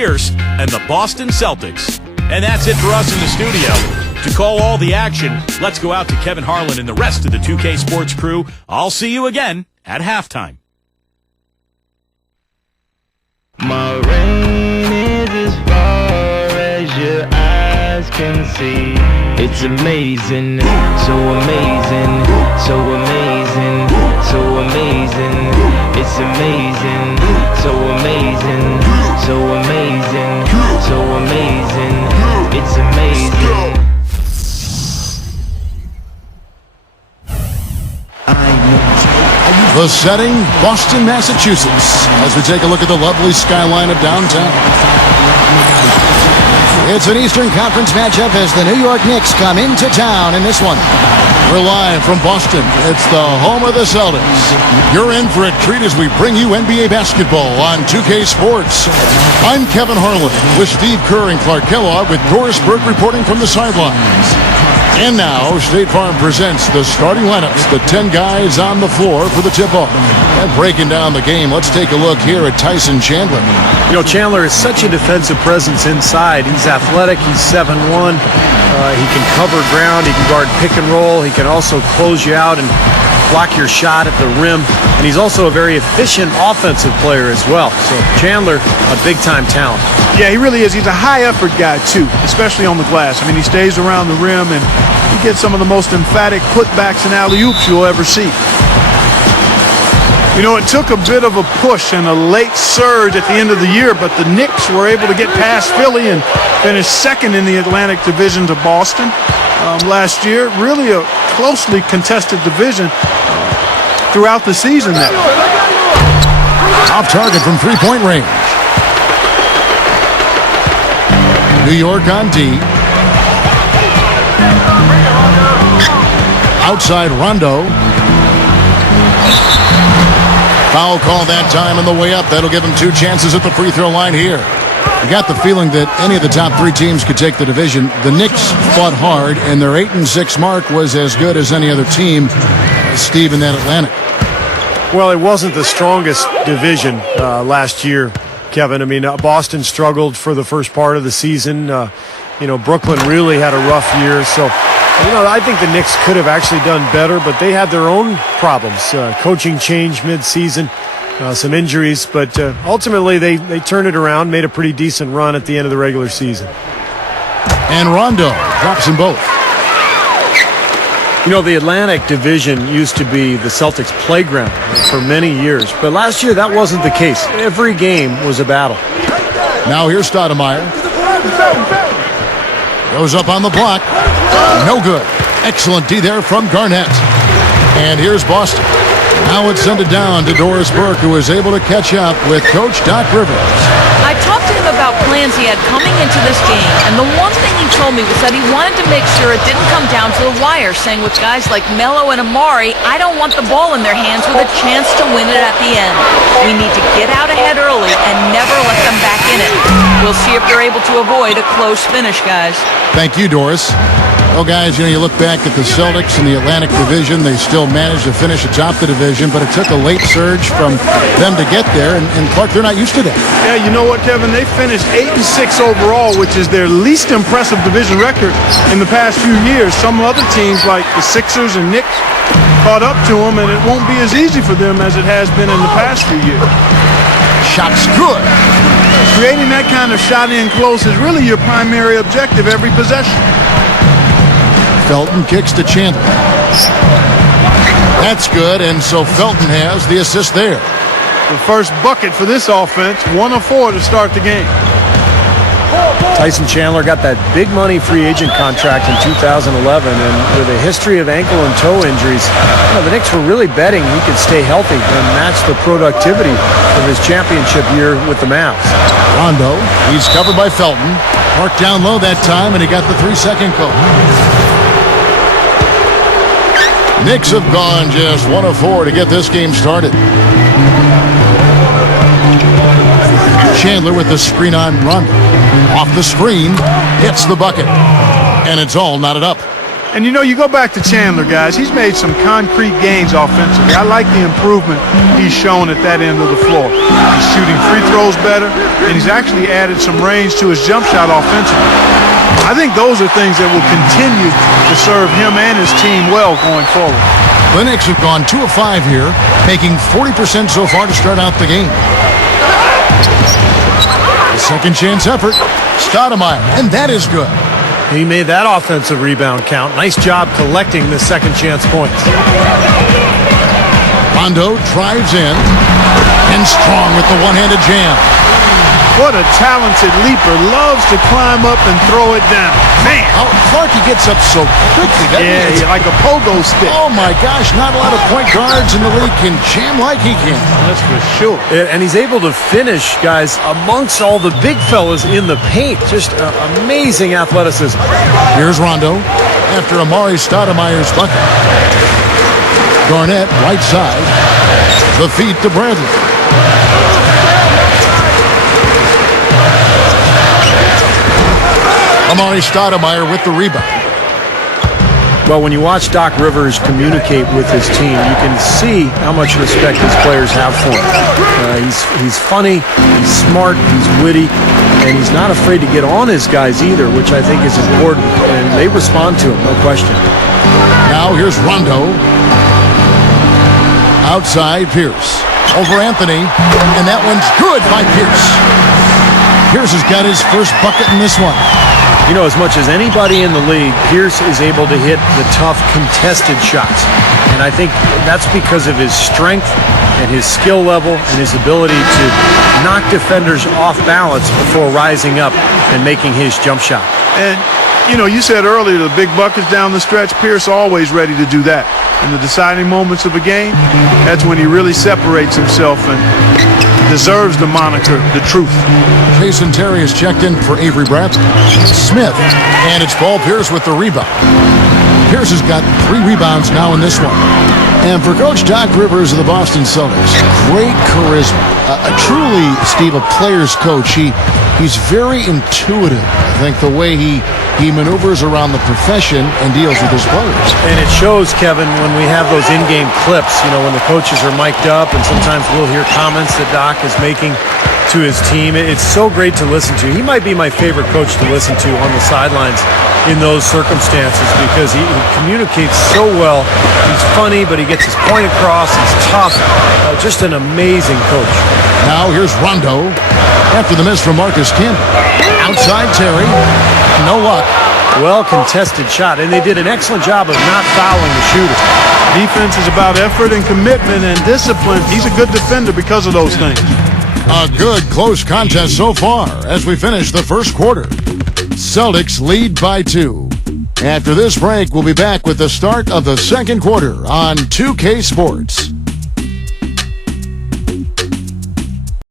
and the Boston Celtics. And that's it for us in the studio. To call all the action, let's go out to Kevin Harlan and the rest of the 2K Sports crew. I'll see you again at halftime. My rain is as far as your eyes can see. It's amazing, so amazing, so amazing, so amazing. It's amazing, so amazing, so amazing, so amazing. It's amazing. The setting, Boston, Massachusetts, as we take a look at the lovely skyline of downtown. It's an Eastern Conference matchup as the New York Knicks come into town in this one. We're live from Boston. It's the home of the Celtics. You're in for a treat as we bring you NBA basketball on 2K Sports. I'm Kevin Harlan with Steve Kerr and Clark Kellogg with Doris Burke reporting from the sidelines. And now, State Farm presents the starting lineups, the 10 guys on the floor for the tip-off. And breaking down the game, let's take a look here at Tyson Chandler. You know, Chandler is such a defensive presence inside. He's athletic. He's 7'1". He can cover ground. He can guard pick and roll. He can also close you out and block your shot at the rim. And he's also a very efficient offensive player as well. So Chandler, a big-time talent. Yeah, he really is. He's a high-effort guy, too, especially on the glass. I mean, he stays around the rim, and he gets some of the most emphatic putbacks and alley-oops you'll ever see. You know, it took a bit of a push and a late surge at the end of the year, but the Knicks were able to get past Philly and finish second in the Atlantic Division to Boston last year. Really a closely contested division throughout the season there. Off target from three-point range. New York on D. Outside Rondo. Foul call that time on the way up. That'll give him 2 chances at the free throw line here. You got the feeling that any of the top 3 teams could take the division. The Knicks fought hard, and their 8-6 mark was as good as any other team, Steve, in that Atlantic. Well, it wasn't the strongest division last year, Kevin. I mean, Boston struggled for the first part of the season. You know, Brooklyn really had a rough year. So, you know, I think the Knicks could have actually done better, but they had their own problems. Coaching change mid-season, some injuries. But ultimately, they turned it around, made a pretty decent run at the end of the regular season. And Rondo drops them both. You know, the Atlantic Division used to be the Celtics' playground for many years. But last year, that wasn't the case. Every game was a battle. Now here's Stoudemire. Goes up on the block. No good. Excellent D there from Garnett. And here's Boston. Now it's sent it down to Doris Burke, who is able to catch up with Coach Doc Rivers. I talked to him about plans he had coming into this game, and the one thing he told me was that he wanted to make sure it didn't come down to the wire, saying with guys like Melo and Amari, I don't want the ball in their hands with a chance to win it at the end. We need to get out ahead early and never let them back in it. We'll see if they're able to avoid a close finish, guys. Thank you, Doris. Well, guys, you know, you look back at the Celtics in the Atlantic Division. They still managed to finish atop the division, but it took a late surge from them to get there. And Clark, they're not used to that. Yeah, you know what, Kevin? They finished 8-6 overall, which is their least impressive division record in the past few years. Some other teams like the Sixers and Knicks caught up to them, and it won't be as easy for them as it has been in the past few years. Shot's good. Creating that kind of shot in close is really your primary objective every possession. Felton kicks to Chandler. That's good, and so Felton has the assist there. The first bucket for this offense, 1 of 4 to start the game. Tyson Chandler got that big money free agent contract in 2011, and with a history of ankle and toe injuries, you know, the Knicks were really betting he could stay healthy and match the productivity of his championship year with the Mavs. Rondo, he's covered by Felton. Marked down low that time, and he got the 3-second call. Knicks have gone just 1 of 4 to get this game started. Chandler with the screen on Rondo. Off the screen, hits the bucket. And it's all knotted up. And you know, you go back to Chandler, guys. He's made some concrete gains offensively. I like the improvement he's shown at that end of the floor. He's shooting free throws better, and he's actually added some range to his jump shot offensively. I think those are things that will continue to serve him and his team well going forward. The Knicks have gone 2 of 5 here, making 40% so far to start out the game. The second chance effort, Stoudemire, and that is good. He made that offensive rebound count. Nice job collecting the second chance points. Rondo drives in, and strong with the one-handed jam. What a talented leaper. Loves to climb up and throw it down. Man! Oh, Clarkie gets up so quickly. Yeah, like a pogo stick. Oh, my gosh, not a lot of point guards in the league can jam like he can. That's for sure. And he's able to finish, guys, amongst all the big fellas in the paint. Just amazing athleticism. Here's Rondo after Amari Stoudemire's bucket. Garnett, right side. The feed to Bradley. Amari Stoudemire with the rebound. Well, when you watch Doc Rivers communicate with his team, you can see how much respect his players have for him. He's funny, he's smart, he's witty, and he's not afraid to get on his guys either, which I think is important, and they respond to him, no question. Now here's Rondo. Outside Pierce. Over Anthony, and that one's good by Pierce. Pierce has got his first bucket in this one. You know, as much as anybody in the league, Pierce is able to hit the tough, contested shots. And I think that's because of his strength and his skill level and his ability to knock defenders off balance before rising up and making his jump shot. And, you know, you said earlier the big buckets down the stretch. Pierce always ready to do that. In the deciding moments of a game, that's when he really separates himself and deserves the moniker, the truth. Jason Terry has checked in for Avery Bradley. Smith, and it's Paul Pierce with the rebound. Pierce has got 3 rebounds now in this one. And for Coach Doc Rivers of the Boston Celtics, great charisma. Truly, Steve, a player's coach. He's very intuitive. I think the way he maneuvers around the profession and deals with his players. And it shows, Kevin, when we have those in-game clips, you know, when the coaches are mic'd up, and sometimes we'll hear comments that Doc is making to his team. It's so great to listen to. He might be my favorite coach to listen to on the sidelines in those circumstances because he communicates so well. He's funny, but he gets his point across. He's tough. Just an amazing coach. Now here's Rondo after the miss from Marcus Camby. Outside Terry. No luck. Well contested shot, and they did an excellent job of not fouling the shooter. Defense is about effort and commitment and discipline. He's a good defender because of those things. A good close contest so far as we finish the first quarter. Celtics lead by 2. After this break, we'll be back with the start of the second quarter on 2K Sports.